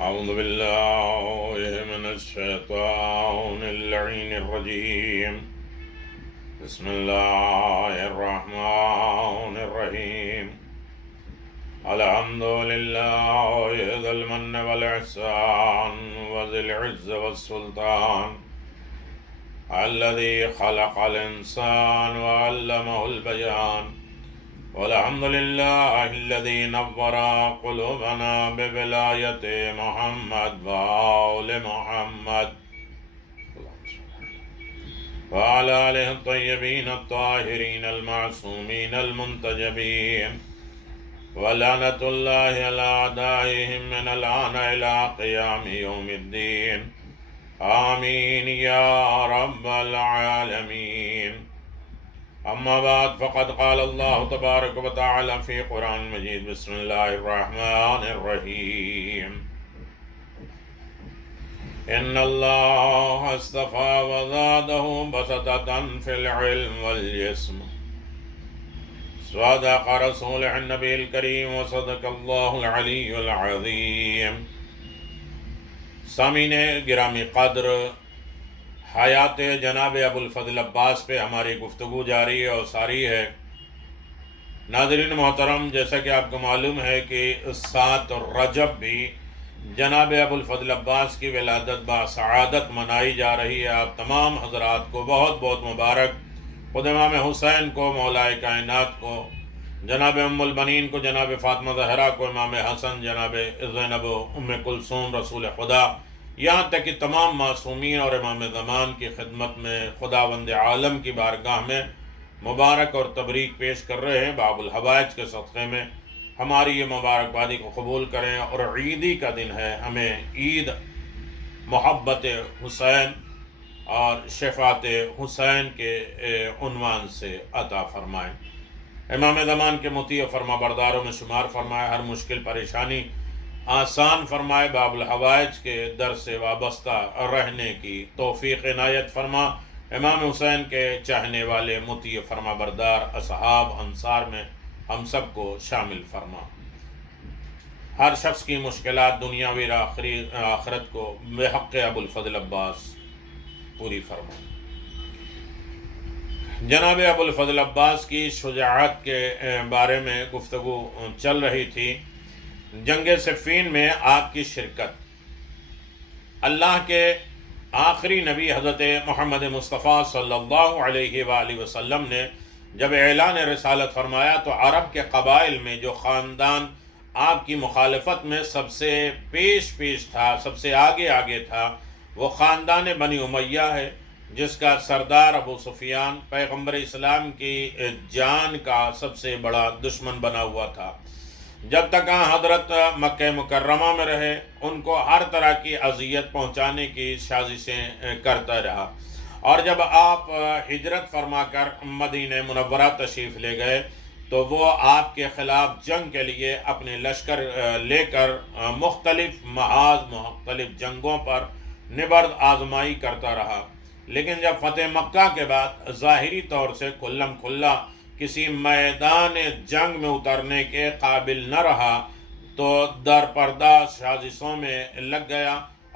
أعوذ بالله من الشيطان اللعين الرجيم. بسم الله الرحمن الرحيم. الحمد لله ذي المن والإحسان وذي العز والسلطان الذي خلق الإنسان وعلمه البيان. والحمد لله الذي نور قلوبنا بولاية محمد وآل محمد وعلى آله الطيبين الطاهرين المعصومين المنتجبين. ولعنة الله على أعدائهم من الآن إلى قيام يوم الدين. آمين يا رب العالمين. أما بعد، فقد قال الله تبارك وتعالى في قرآن مجيد: بسم الله الرحمن الرحيم. إن الله اصطفى وزاده بسطة في العلم والجسم. صدق رسوله النبي الكريم وصدق الله العلي العظيم. سامعین گرامی قدر، حیات جناب ابوالفضل عباس پہ ہماری گفتگو جاری اور ساری ہے۔ ناظرین محترم، جیسا کہ آپ کو معلوم ہے کہ 7 رجب بھی جناب ابوالفضل عباس کی ولادت بسعادت منائی جا رہی ہے۔ آپ تمام حضرات کو بہت بہت مبارک۔ خود امام حسین کو، مولائے کائنات کو، جناب ام البنین کو، جناب فاطمہ زہرا کو، امام حسن، جناب زینب ام کلثوم رسول خدا، یہاں تک کہ تمام معصومین اور امام زمان کی خدمت میں خداوند عالم کی بارگاہ میں مبارک اور تبریک پیش کر رہے ہیں۔ باب الحوائج کے صدقے میں ہماری یہ مبارکبادی کو قبول کریں۔ اور عیدی کا دن ہے، ہمیں عید محبت حسین اور شفاعت حسین کے عنوان سے عطا فرمائیں۔ امام زمان کے مطیع فرما برداروں میں شمار فرمائے، ہر مشکل پریشانی آسان فرمائے، باب الحوائج کے در سے وابستہ رہنے کی توفیق عنایت فرما۔ امام حسین کے چاہنے والے مطیع فرما بردار اصحاب انصار میں ہم سب کو شامل فرما۔ ہر شخص کی مشکلات دنیاوی اور آخرت کو بحق ابوالفضل عباس پوری فرما۔ جناب ابوالفضل عباس کی شجاعت کے بارے میں گفتگو چل رہی تھی۔ جنگ صفین میں آپ کی شرکت، اللہ کے آخری نبی حضرت محمد مصطفیٰ صلی اللہ علیہ وآلہ وسلم نے جب اعلان رسالت فرمایا تو عرب کے قبائل میں جو خاندان آپ کی مخالفت میں سب سے پیش تھا، سب سے آگے تھا، وہ خاندان بنی امیہ ہے، جس کا سردار ابو سفیان پیغمبر اسلام کی جان کا سب سے بڑا دشمن بنا ہوا تھا۔ جب تک حضرت مکہ مکرمہ میں رہے، ان کو ہر طرح کی اذیت پہنچانے کی سازشیں کرتا رہا، اور جب آپ ہجرت فرما کر مدینہ منورہ تشریف لے گئے تو وہ آپ کے خلاف جنگ کے لیے اپنے لشکر لے کر مختلف مختلف جنگوں پر نبرد آزمائی کرتا رہا، لیکن جب فتح مکہ کے بعد ظاہری طور سے کھلم کھلا کسی میدان جنگ میں اترنے کے قابل نہ رہا تو در پردہ سازشوں میں لگ گیا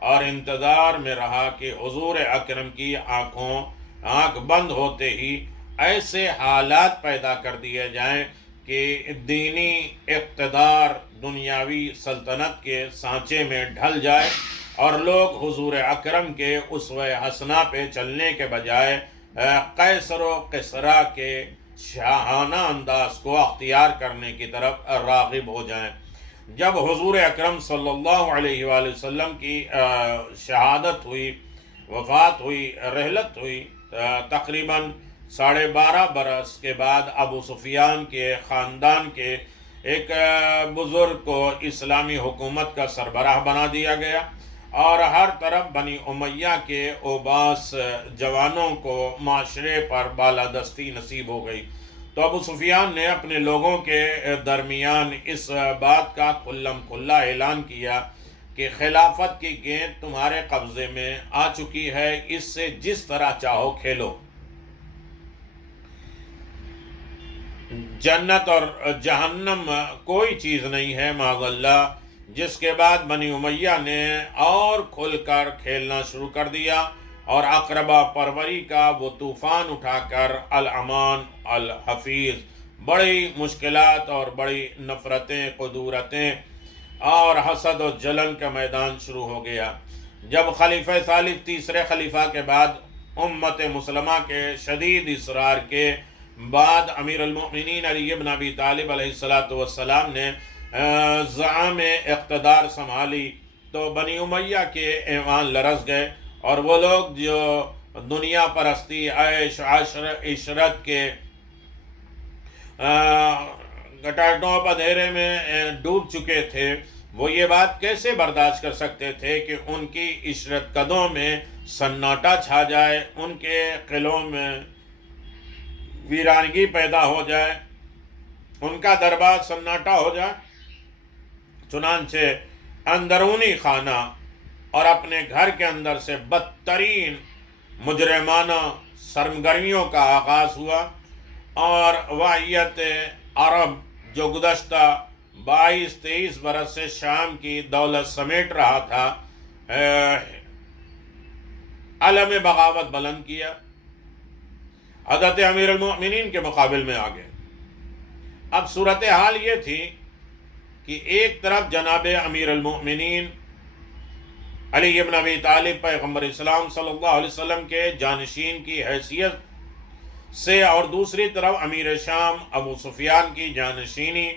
اور انتظار میں رہا کہ حضور اکرم کی آنکھ بند ہوتے ہی ایسے حالات پیدا کر دیے جائیں کہ دینی اقتدار دنیاوی سلطنت کے سانچے میں ڈھل جائے اور لوگ حضور اکرم کے اسوہ حسنہ پہ چلنے کے بجائے قیصر و کسریٰ کے شاہانہ انداز کو اختیار کرنے کی طرف راغب ہو جائیں۔ جب حضور اکرم صلی اللہ علیہ وآلہ وسلم کی شہادت ہوئی، وفات ہوئی، رحلت ہوئی، تقریباً 12.5 برس کے بعد ابو سفیان کے خاندان کے ایک بزرگ کو اسلامی حکومت کا سربراہ بنا دیا گیا اور ہر طرف بنی امیہ کے اوباس جوانوں کو معاشرے پر بالادستی نصیب ہو گئی۔ تو ابو سفیان نے اپنے لوگوں کے درمیان اس بات کا کھلم کھلا اعلان کیا کہ خلافت کی گیند تمہارے قبضے میں آ چکی ہے، اس سے جس طرح چاہو کھیلو۔ جنت اور جہنم کوئی چیز نہیں ہے معاذ اللہ جس کے بعد بنی امیہ نے اور کھل کر کھیلنا شروع کر دیا اور اقربا پروری کا وہ طوفان اٹھا کر الامان الحفیظ بڑی مشکلات اور بڑی نفرتیں قدورتیں اور حسد و جلن کا میدان شروع ہو گیا۔ جب خلیفہ ثالث تیسرے خلیفہ کے بعد امت مسلمہ کے شدید اصرار کے بعد امیر المؤمنین علی بن ابی طالب علیہ السلام نے زعام اقتدار سنبھالی تو بنی امیہ کے ایوان لرز گئے، اور وہ لوگ جو دنیا پرستی عیش عشرت کے گٹاٹوپ اندھیرے میں ڈوب چکے تھے، وہ یہ بات کیسے برداشت کر سکتے تھے کہ ان کی عشرت قدوں میں سناٹا چھا جائے، ان کے قلعوں میں ویرانگی پیدا ہو جائے، ان کا دربار سناٹا ہو جائے۔ چنانچہ اندرونی خانہ اور اپنے گھر کے اندر سے بدترین مجرمانہ سرگرمیوں کا آغاز ہوا، اور واحیت عرب جو گزشتہ 22-23 برس سے شام کی دولت سمیٹ رہا تھا، علم بغاوت بلند کیا، حضرت امیر المؤمنین کے مقابل میں آ گئے۔ اب صورتحال یہ تھی کہ ایک طرف جناب امیر المؤمنین علی بن ابی طالب پیغمبر اسلام صلی اللہ علیہ وسلم کے جانشین کی حیثیت سے، اور دوسری طرف امیر شام ابو سفیان کی جانشینی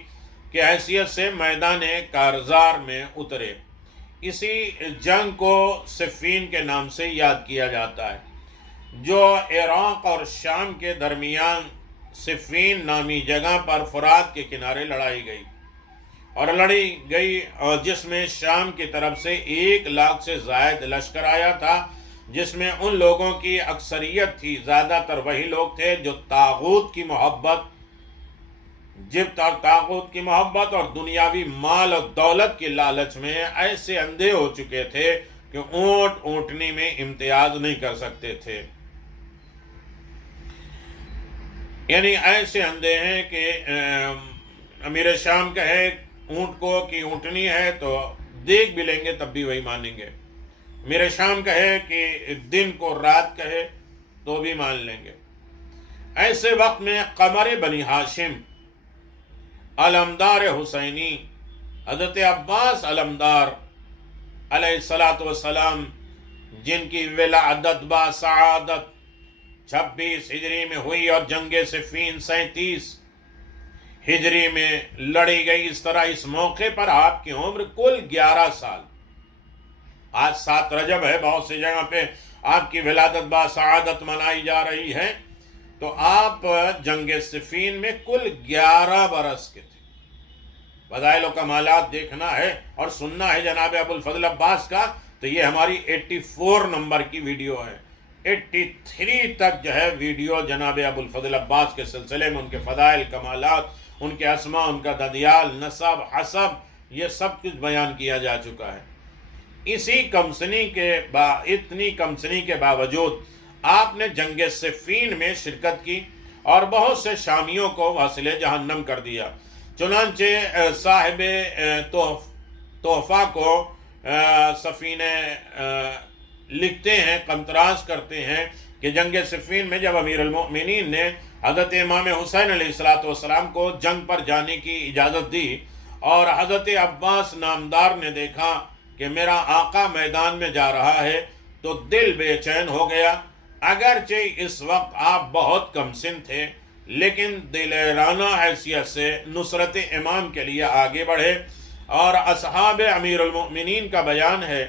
کی حیثیت سے میدان کارزار میں اترے۔ اسی جنگ کو صفین کے نام سے یاد کیا جاتا ہے، جو عراق اور شام کے درمیان صفین نامی جگہ پر فرات کے کنارے لڑائی گئی اور لڑی گئی، اور جس میں شام کی طرف سے 1 لاکھ سے زائد لشکر آیا تھا، جس میں ان لوگوں کی اکثریت تھی، زیادہ تر وہی لوگ تھے جو طاغوت کی محبت اور دنیاوی مال اور دولت کی لالچ میں ایسے اندھے ہو چکے تھے کہ اونٹنی میں امتیاز نہیں کر سکتے تھے۔ یعنی ایسے اندھے ہیں کہ امیر شام کہے اونٹ کو کہ اونٹنی ہے تو دیکھ بھی لیں گے تب بھی وہی مانیں گے، امیر شام کہے کہ دن کو رات کہے تو بھی مان لیں گے۔ ایسے وقت میں قمر بنی ہاشم علمدار حسینی حضرت عباس علمدار علیہ السلام، جن کی ولادت باسعادت 26 ہجری میں ہوئی اور جنگ صفین 37 ہجری میں لڑی گئی، اس طرح اس موقع پر آپ کی عمر کل 11 سال۔ آج 7 رجب ہے، بہت سی جگہ پہ آپ کی ولادت باسعادت منائی جا رہی ہے، تو آپ جنگ صفین میں کل 11 برس کے تھے۔ فضائل و کمالات دیکھنا ہے اور سننا ہے جناب ابو الفضل عباس کا، تو یہ ہماری 84 نمبر کی ویڈیو ہے۔ 83 تک جو ہے ویڈیو جناب ابو الفضل عباس کے سلسلے میں، ان کے فضائل کمالات، ان کے اسماء، ان کا ددیال، نسب، حسب، یہ سب کچھ بیان کیا جا چکا ہے۔ اتنی کم سنی کے باوجود آپ نے جنگ صفین میں شرکت کی اور بہت سے شامیوں کو واصل جہنم کر دیا۔ چنانچہ صاحب تحفہ کو سفینہ لکھتے ہیں، قمطراز کرتے ہیں کہ جنگ صفین میں جب امیر المؤمنین نے حضرت امام حسین علیہ السلام کو جنگ پر جانے کی اجازت دی اور حضرت عباس نامدار نے دیکھا کہ میرا آقا میدان میں جا رہا ہے تو دل بے چین ہو گیا۔ اگرچہ اس وقت آپ بہت کم سن تھے، لیکن دلیرانہ حیثیت سے نصرت امام کے لیے آگے بڑھے، اور اصحاب امیر المؤمنین کا بیان ہے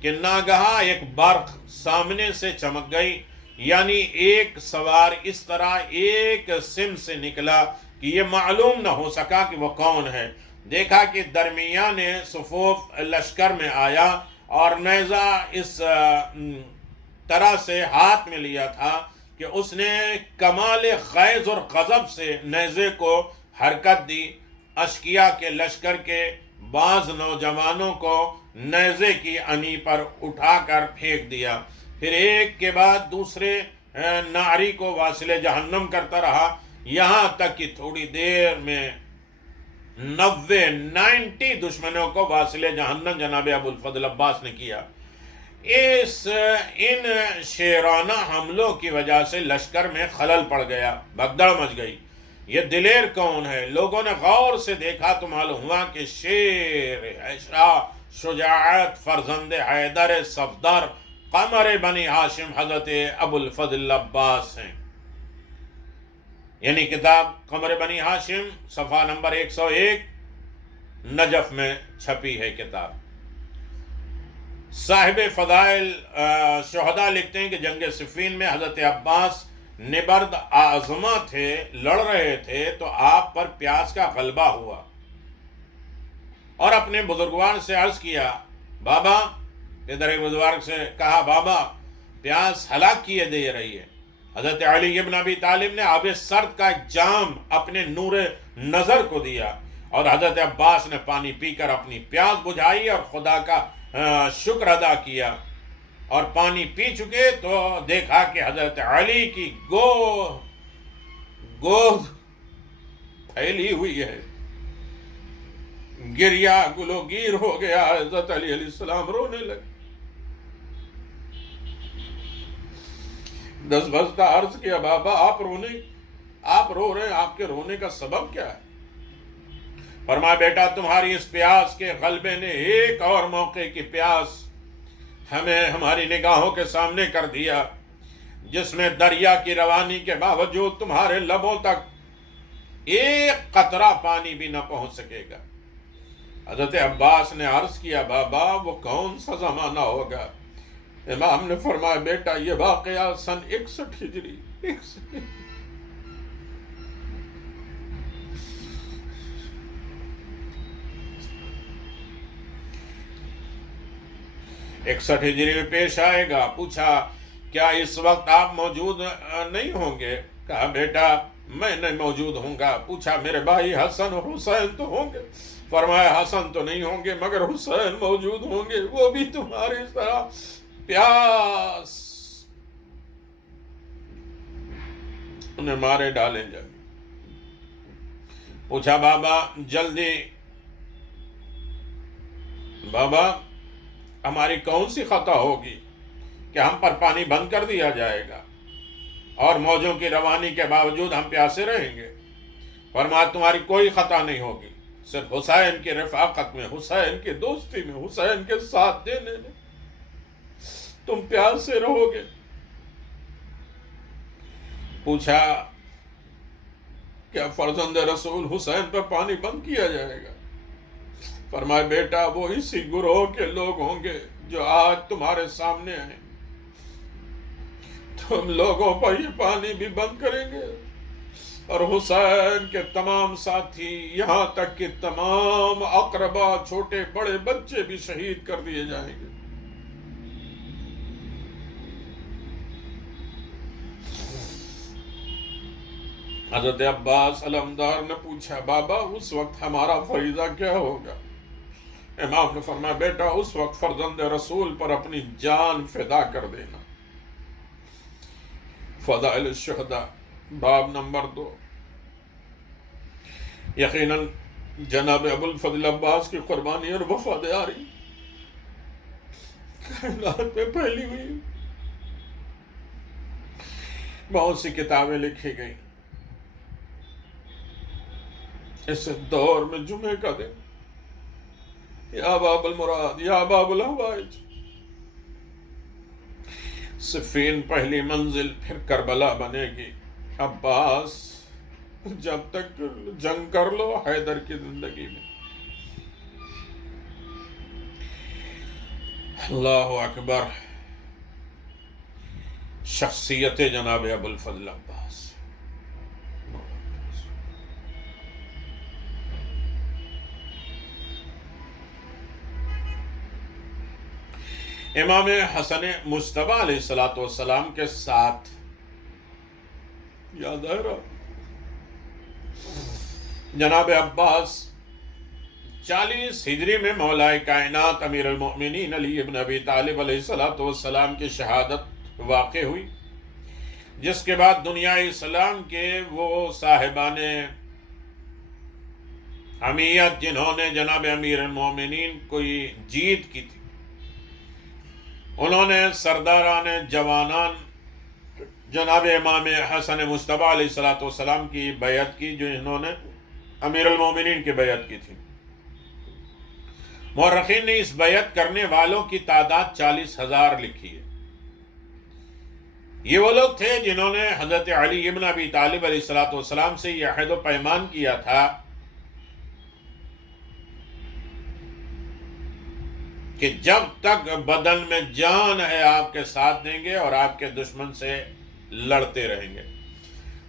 کہ ناگہاں ایک برق سامنے سے چمک گئی، یعنی ایک سوار اس طرح ایک سم سے نکلا کہ یہ معلوم نہ ہو سکا کہ وہ کون ہے۔ دیکھا کہ درمیان صفوف لشکر میں آیا اور نیزہ اس طرح سے ہاتھ میں لیا تھا کہ اس نے کمال غیظ اور غضب سے نیزے کو حرکت دی۔ اشقیاء کے لشکر کے بعض نوجوانوں کو نیزے کی انی پر اٹھا کر پھینک دیا، پھر ایک کے بعد دوسرے ناری کو واصل جہنم کرتا رہا، یہاں تک کہ تھوڑی دیر میں 90 دشمنوں کو واصل جہنم جناب ابوالفضل عباس نے کیا۔ ان شیرانہ حملوں کی وجہ سے لشکر میں خلل پڑ گیا، بھگدڑ مچ گئی۔ یہ دلیر کون ہے؟ لوگوں نے غور سے دیکھا تو معلوم ہوا کہ شیر عشرہ شجاعت فرزند حیدر صفدر قمر بنی ہاشم حضرت ابوالفضل عباس ہیں۔ یعنی کتاب قمر بنی ہاشم صفحہ نمبر 101 نجف میں چھپی ہے کتاب۔ صاحب فضائل شہداء لکھتے ہیں کہ جنگ صفین میں حضرت عباس نبرد آزما تھے، لڑ رہے تھے تو آپ پر پیاس کا غلبہ ہوا اور اپنے بزرگوار سے عرض کیا، بابا، ادھر ایک بزرگ سے کہا، بابا پیاس ہلاک کیے دے رہی ہے۔ حضرت علی ابن ابی طالب نے آب سرد کا ایک جام اپنے نور نظر کو دیا اور حضرت عباس نے پانی پی کر اپنی پیاس بجھائی اور خدا کا شکر ادا کیا، اور پانی پی چکے تو دیکھا کہ حضرت علی کی گود پھیلی ہوئی ہے۔ گریا گلوگیر ہو گیا، حضرت علی علیہ السلام رونے لگے۔ دس بجتا عرض کیا، بابا آپ رو رہے ہیں، آپ کے رونے کا سبب کیا ہے؟ فرمایا، بیٹا تمہاری اس پیاس کے غلبے نے ایک اور موقع کی پیاس ہمیں ہماری نگاہوں کے سامنے کر دیا، جس میں دریا کی روانی کے باوجود تمہارے لبوں تک ایک قطرہ پانی بھی نہ پہنچ سکے گا۔ حضرت عباس نے عرض کیا، بابا وہ کون سا زمانہ ہوگا؟ امام نے فرمایا، بیٹا یہ واقعہ سن 61 ہجری 61 ہجری میں پیش آئے گا۔ پوچھا، کیا اس وقت آپ موجود نہیں ہوں گے؟ کہا، بیٹا میں نہیں موجود ہوں گا۔ پوچھا، میرے بھائی حسن اور حسین تو ہوں گے؟ فرمایا، حسن تو نہیں ہوں گے مگر حسین موجود ہوں گے، وہ بھی تمہاری طرح پیاس انہیں مارے ڈالیں جائیں۔ پوچھا، بابا ہماری کون سی خطا ہوگی کہ ہم پر پانی بند کر دیا جائے گا اور موجوں کی روانی کے باوجود ہم پیاسے رہیں گے؟ فرمایا، تمہاری کوئی خطا نہیں ہوگی، صرف حسین کی رفاقت میں، حسین کی دوستی میں، حسین کے ساتھ دینے میں تم پیاسے رہو گے۔ پوچھا، کیا فرزند رسول حسین پر پانی بند کیا جائے گا؟ فرمایا، بیٹا وہ اسی گروہ کے لوگ ہوں گے جو آج تمہارے سامنے ہیں، تم لوگوں پر یہ پانی بھی بند کریں گے اور حسین کے تمام ساتھی یہاں تک کہ تمام اقربا، چھوٹے بڑے بچے بھی شہید کر دیے جائیں گے۔ حضرت عباس علمدار نے پوچھا، بابا اس وقت ہمارا فریضہ کیا ہوگا؟ امام نے فرمایا، بیٹا اس وقت فرزند رسول پر اپنی جان فدا کر دینا۔ فضائل الشہداء باب نمبر 2۔ یقیناً جناب ابوالفضل عباس کی قربانی اور وفاداری کائنات میں پھیلی ہوئی، بہت سی کتابیں لکھی گئی۔ اس دور میں جمعے کا دن، یا باب المراد، یا باب الحوائج، صفین پہلی منزل، پھر کربلا بنے گی۔ عباس جب تک جنگ کر لو حیدر کی زندگی میں۔ اللہ اکبر، شخصیت جناب ابوالفضل عباس۔ امام حسن مجتبیٰ علیہ السلام کے ساتھ، یاد آ رہا، جناب عباس 40 ہجری میں مولا کائنات امیر المؤمنین علی ابن ابی طالب علیہ السلام کی شہادت واقع ہوئی، جس کے بعد دنیا اسلام کے وہ صاحبان حمیت جنہوں نے جناب امیر المومنین کو جیت کی تھی، انہوں نے سرداران جوانان جناب امام حسن مجتبیٰ علیہ السلام کی بیعت کی، جو انہوں نے امیر المومنین کی بیعت کی تھی۔ مورخین نے اس بیعت کرنے والوں کی تعداد 40,000 لکھی ہے۔ یہ وہ لوگ تھے جنہوں نے حضرت علی ابن ابی طالب علیہ السلام سے یہ عہد و پیمان کیا تھا کہ جب تک بدن میں جان ہے آپ کے ساتھ دیں گے اور آپ کے دشمن سے لڑتے رہیں گے۔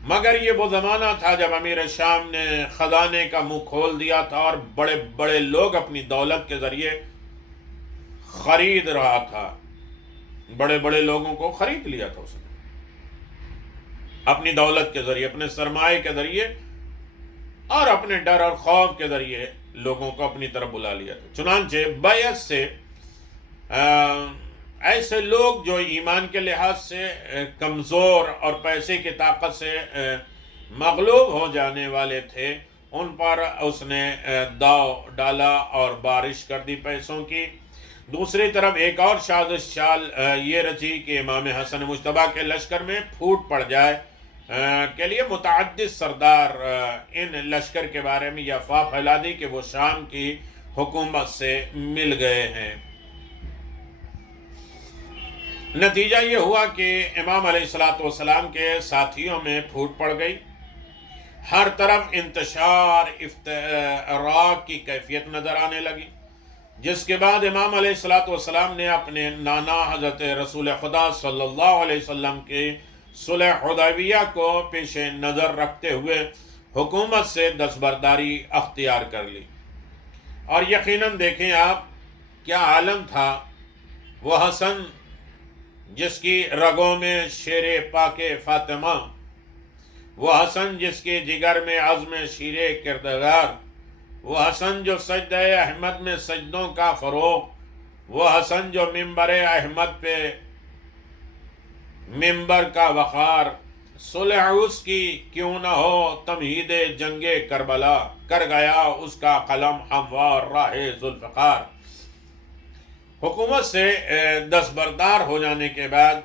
مگر یہ وہ زمانہ تھا جب امیر شام نے خزانے کا منہ کھول دیا تھا اور بڑے بڑے لوگ اپنی دولت کے ذریعے خرید رہا تھا، بڑے بڑے لوگوں کو خرید لیا تھا اس نے اپنی دولت کے ذریعے، اپنے سرمایہ کے ذریعے اور اپنے ڈر اور خوف کے ذریعے لوگوں کو اپنی طرف بلا لیا تھا۔ چنانچہ بیعت سے ایسے لوگ جو ایمان کے لحاظ سے کمزور اور پیسے کی طاقت سے مغلوب ہو جانے والے تھے، ان پر اس نے داؤ ڈالا اور بارش کر دی پیسوں کی۔ دوسری طرف ایک اور سازش چال یہ رچی کہ امام حسن مجتبیٰ کے لشکر میں پھوٹ پڑ جائے کے لیے متعدد سردار ان لشکر کے بارے میں یہ افواہ پھیلا دی کہ وہ شام کی حکومت سے مل گئے ہیں۔ نتیجہ یہ ہوا کہ امام علیہ السلام کے ساتھیوں میں پھوٹ پڑ گئی، ہر طرف انتشار افتراق کی کیفیت نظر آنے لگی، جس کے بعد امام علیہ السلام نے اپنے نانا حضرت رسول خدا صلی اللہ علیہ وسلم کے صلح حدیبیہ کو پیش نظر رکھتے ہوئے حکومت سے دستبرداری اختیار کر لی۔ اور یقیناً دیکھیں آپ کیا عالم تھا وہ حسن جس کی رگوں میں شیر پاک فاطمہ، وہ حسن جس کے جگر میں عزم شیر کردگار، وہ حسن جو سجدہ احمد میں سجدوں کا فروغ، وہ حسن جو منبر احمد پہ منبر کا وقار، صلح اس کی کیوں نہ ہو تمہید جنگ کربلا، کر گیا اس کا قلم ہموار راہ ذوالفقار۔ حکومت سے دستبردار ہو جانے کے بعد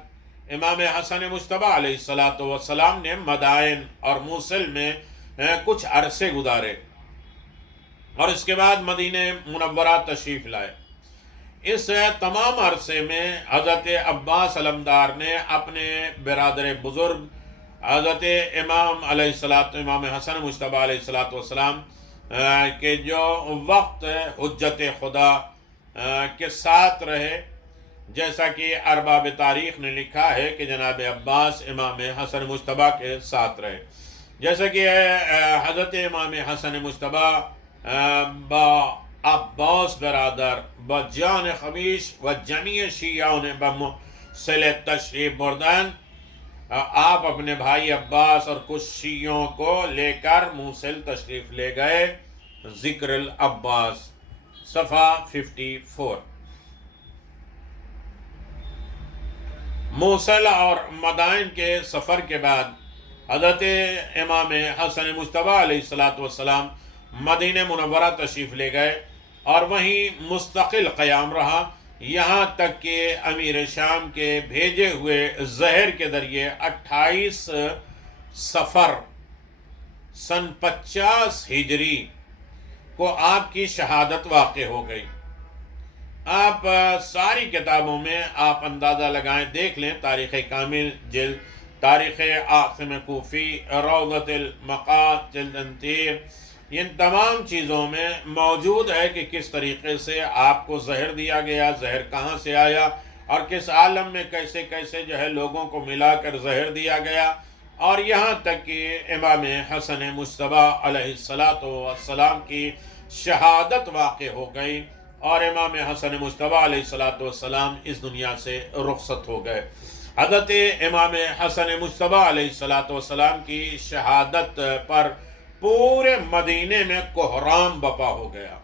امام حسن مجتبیٰ علیہ السلام نے مدائن اور موصل میں کچھ عرصے گزارے اور اس کے بعد مدینہ منورہ تشریف لائے۔ اس تمام عرصے میں حضرت عباس علمدار نے اپنے برادر بزرگ حضرت امام حسن مجتبیٰ علیہ السلام کے جو وقت حجت خدا کے ساتھ رہے، جیسا کہ ارباب تاریخ نے لکھا ہے کہ جناب عباس امام حسن مجتبیٰ کے ساتھ رہے، جیسا کہ حضرت امام حسن مجتبیٰ با عباس برادر با جان خویش و جمیع شیعوں نے بموصل تشریف بردن، آپ اپنے بھائی عباس اور کچھ شیعوں کو لے کر موصل تشریف لے گئے۔ ذکر العباس صفحہ 54۔ موصل اور مدائن کے سفر کے بعد حضرت امام حسن مجتبیٰ علیہ السلام مدینہ منورہ تشریف لے گئے اور وہیں مستقل قیام رہا، یہاں تک کہ امیر شام کے بھیجے ہوئے زہر کے ذریعے 28 صفر سن 50 ہجری کو آپ کی شہادت واقع ہو گئی۔ آپ ساری کتابوں میں آپ اندازہ لگائیں، دیکھ لیں، تاریخ کامل جلد، تاریخ عاصم کوفی، روضۃ المقات جلد انتیر، ان تمام چیزوں میں موجود ہے کہ کس طریقے سے آپ کو زہر دیا گیا، زہر کہاں سے آیا اور کس عالم میں کیسے کیسے جو ہے لوگوں کو ملا کر زہر دیا گیا، اور یہاں تک کہ امام حسن مجتبیٰ علیہ السلام کی شہادت واقع ہو گئی اور امام حسن مجتبیٰ علیہ السلام اس دنیا سے رخصت ہو گئے۔ حضرت امام حسن مجتبیٰ علیہ السلام کی شہادت پر پورے مدینے میں کوہرام بپا ہو گیا،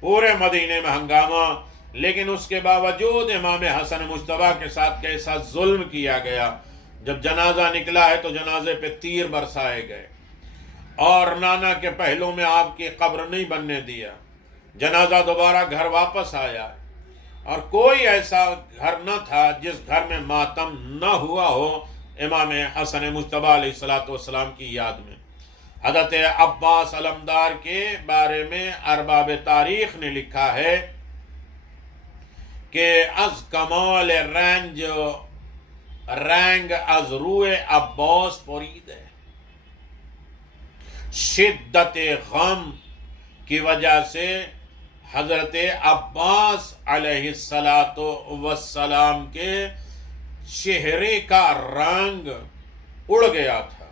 پورے مدینے میں ہنگامہ، لیکن اس کے باوجود امام حسن مجتبیٰ کے ساتھ کیسا ظلم کیا گیا۔ جب جنازہ نکلا ہے تو جنازے پہ تیر برسائے گئے، اور نانا کے پہلو میں آپ کی قبر نہیں بننے دیا، جنازہ دوبارہ گھر واپس آیا، اور کوئی ایسا گھر نہ تھا جس گھر میں ماتم نہ ہوا ہو امام حسن مجتبیٰ علیہ السلام کی یاد میں۔ حضرت عباس علمدار کے بارے میں ارباب تاریخ نے لکھا ہے کہ از کمال رنگ از روح عباس پرید ہے، شدت غم کی وجہ سے حضرت عباس علیہ السلام کے چہرے کا رنگ اڑ گیا تھا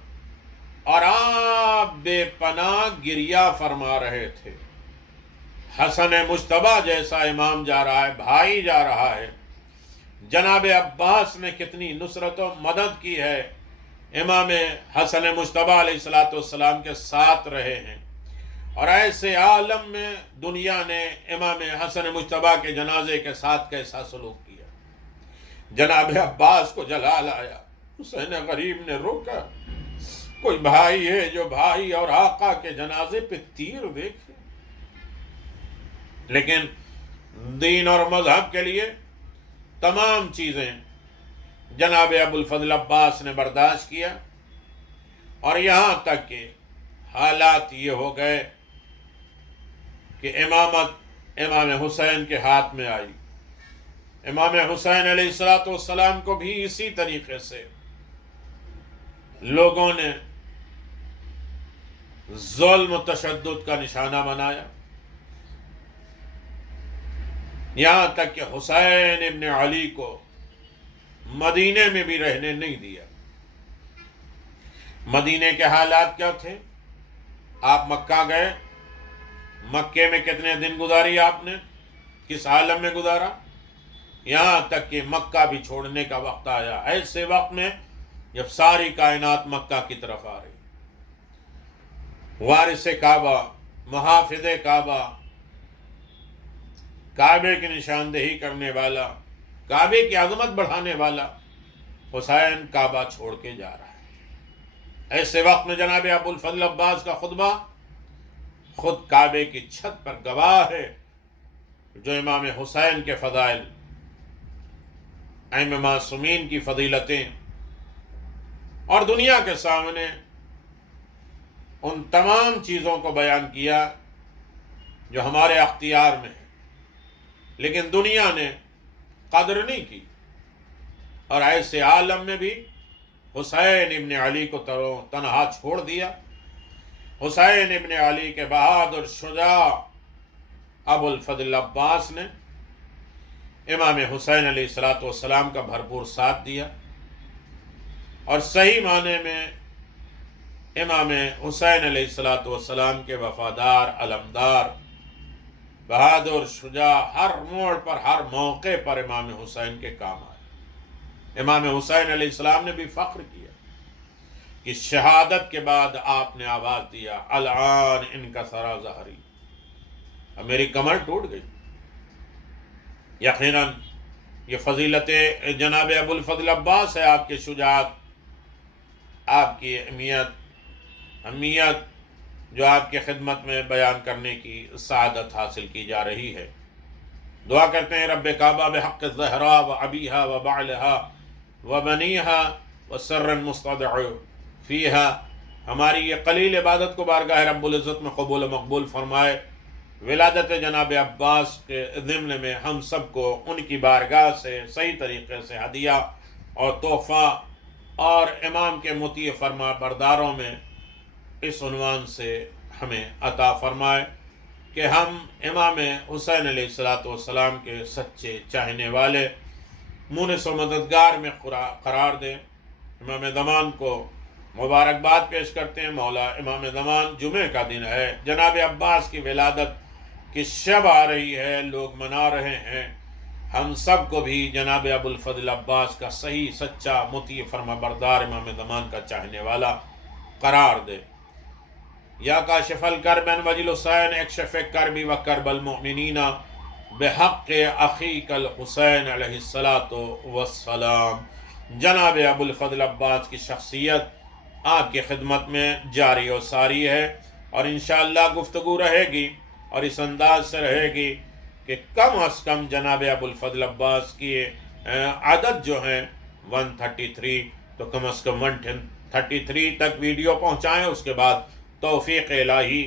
اور آپ بے پناہ گریہ فرما رہے تھے۔ حسن مجتبیٰ جیسا امام جا رہا ہے، بھائی جا رہا ہے، جناب عباس نے کتنی نصرت و مدد کی ہے، امام حسن مجتبیٰ علیہ السلام کے ساتھ رہے ہیں، اور ایسے عالم میں دنیا نے امام حسن مجتبیٰ کے جنازے کے ساتھ کیسا سلوک کیا۔ جناب عباس کو جلا لایا، حسین غریب نے روکا، کوئی بھائی ہے جو بھائی اور آقا کے جنازے پہ تیر دیکھے؟ لیکن دین اور مذہب کے لیے تمام چیزیں جناب ابو الفضل عباس نے برداشت کیا، اور یہاں تک کہ حالات یہ ہو گئے کہ امامت امام حسین کے ہاتھ میں آئی۔ امام حسین علیہ السلام کو بھی اسی طریقے سے لوگوں نے ظلم و تشدد کا نشانہ بنایا، یہاں تک کہ حسین ابن علی کو مدینے میں بھی رہنے نہیں دیا۔ مدینے کے حالات کیا تھے؟ آپ مکہ گئے، مکے میں کتنے دن گزاری آپ نے، کس عالم میں گزارا؟ یہاں تک کہ مکہ بھی چھوڑنے کا وقت آیا، ایسے وقت میں جب ساری کائنات مکہ کی طرف آ رہی، وارث کعبہ، محافظ کعبہ، کعبے کی نشاندہی کرنے والا، کعبے کی عظمت بڑھانے والا حسین کعبہ چھوڑ کے جا رہا ہے۔ ایسے وقت میں جناب ابو الفضل عباس کا خطبہ خود کعبے کی چھت پر گواہ ہے، جو امام حسین کے فضائل، ائمہ معصومین کی فضیلتیں، اور دنیا کے سامنے ان تمام چیزوں کو بیان کیا جو ہمارے اختیار میں ہے، لیکن دنیا نے قدر نہیں کی، اور ایسے عالم میں بھی حسین ابن علی کو تنہا چھوڑ دیا۔ حسین ابن علی کے بہادر شجاع ابو الفضل عباس نے امام حسین علیہ السلام کا بھرپور ساتھ دیا، اور صحیح معنی میں امام حسین علیہ السلام کے وفادار، علمدار، بہادر، شجاع، ہر موڑ پر، ہر موقع پر امام حسین کے کام آئے۔ امام حسین علیہ السلام نے بھی فخر کیا کہ شہادت کے بعد آپ نے آواز دیا، الآن ان کا سرا ظہری، اب میری کمر ٹوٹ گئی۔ یقیناً یہ فضیلت جناب ابو الفضل عباس ہے، آپ کی شجاعت، آپ کی اہمیت جو آپ کی خدمت میں بیان کرنے کی سعادت حاصل کی جا رہی ہے۔ دعا کرتے ہیں رب کعبہ بحق الزہراء و ابیہا و بعلہا و بنیہا و سر مستودع فیہا، ہماری یہ قلیل عبادت کو بارگاہ رب العزت میں قبول و مقبول فرمائے۔ ولادت جناب عباس کے ضمن میں ہم سب کو ان کی بارگاہ سے صحیح طریقے سے ہدیہ اور تحفہ اور امام کے مطیع فرما برداروں میں اس عنوان سے ہمیں عطا فرمائے کہ ہم امام حسین علیہ السلام کے سچے چاہنے والے، مونس و مددگار میں قرار دیں۔ امام زمان کو مبارکباد پیش کرتے ہیں۔ مولا امام زمان جمعہ کا دن ہے، جناب عباس کی ولادت کی شب آ رہی ہے، لوگ منا رہے ہیں، ہم سب کو بھی جناب ابو الفضل عباس کا صحیح سچا مطیع فرما بردار امام زمان کا چاہنے والا قرار دے۔ یا کاشف الکرب عن وجل حسین اکشف کربی و کرب المؤمنین بحق اخیک الحسین علیہ السلام۔ جناب ابو الفضل عباس کی شخصیت آپ کی خدمت میں جاری و ساری ہے، اور انشاءاللہ گفتگو رہے گی اور اس انداز سے رہے گی کہ کم از کم جناب ابو الفضل عباس کی عدد جو ہیں 133، تو کم از کم 133 تک ویڈیو پہنچائیں. اس کے بعد توفیق الہی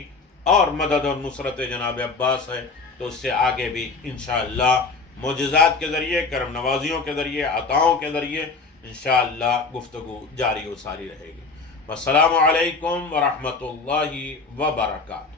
اور مدد اور نصرت جناب عباس ہے، تو اس سے آگے بھی انشاءاللہ معجزات کے ذریعے، کرم نوازیوں کے ذریعے، عطاؤں کے ذریعے انشاءاللہ گفتگو جاری و ساری رہے گی. والسلام علیکم ورحمۃ اللہ وبرکاتہ.